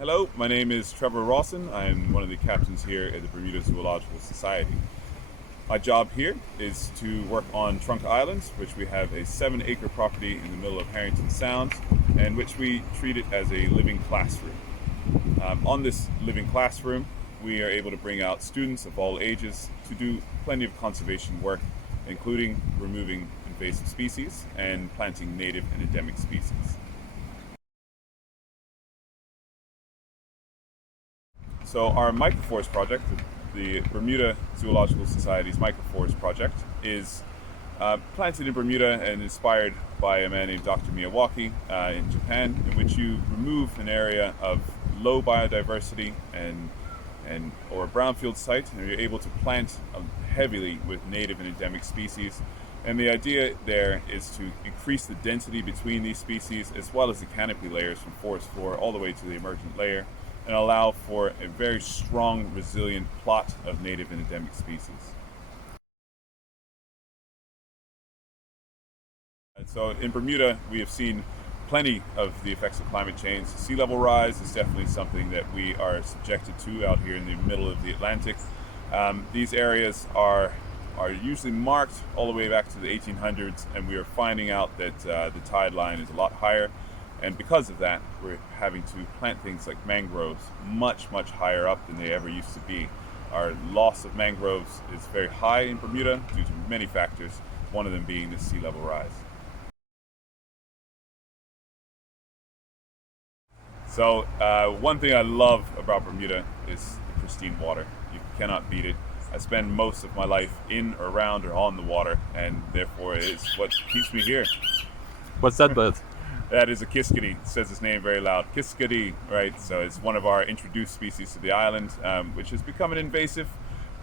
Hello, my name is Trevor Rawson. I'm one of the captains here at the Bermuda Zoological Society. My job here is to work on Trunk Island, which we have a 7-acre property in the middle of Harrington Sound, and which we treat it as a living classroom. On this living classroom, we are able to bring out students of all ages to do plenty of conservation work, including removing invasive species and planting native and endemic species. So our microforest project, the Bermuda Zoological Society's microforest project, is planted in Bermuda and inspired by a man named Dr. Miyawaki in Japan, in which you remove an area of low biodiversity or a brownfield site, and you're able to plant heavily with native and endemic species. And the idea there is to increase the density between these species, as well as the canopy layers from forest floor all the way to the emergent layer, and allow for a very strong, resilient plot of native and endemic species. And so in Bermuda, we have seen plenty of the effects of climate change. Sea level rise is definitely something that we are subjected to out here in the middle of the Atlantic. These areas are usually marked all the way back to the 1800s, and we are finding out that the tide line is a lot higher. And because of that, we're having to plant things like mangroves much higher up than they ever used to be. Our loss of mangroves is very high in Bermuda due to many factors, one of them being the sea level rise. So one thing I love about Bermuda is the pristine water. You cannot beat it. I spend most of my life in, around, or on the water, and therefore it's what keeps me here. What's that bird? That is a kiskadee. It says its name very loud. Kiskadee, right? So it's one of our introduced species to the island, which has become an invasive,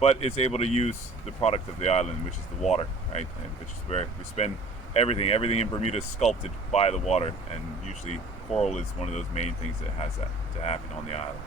but it's able to use the product of the island, which is the water, right? And which is where we spend everything. Everything in Bermuda is sculpted by the water, and usually coral is one of those main things that has that to happen on the island.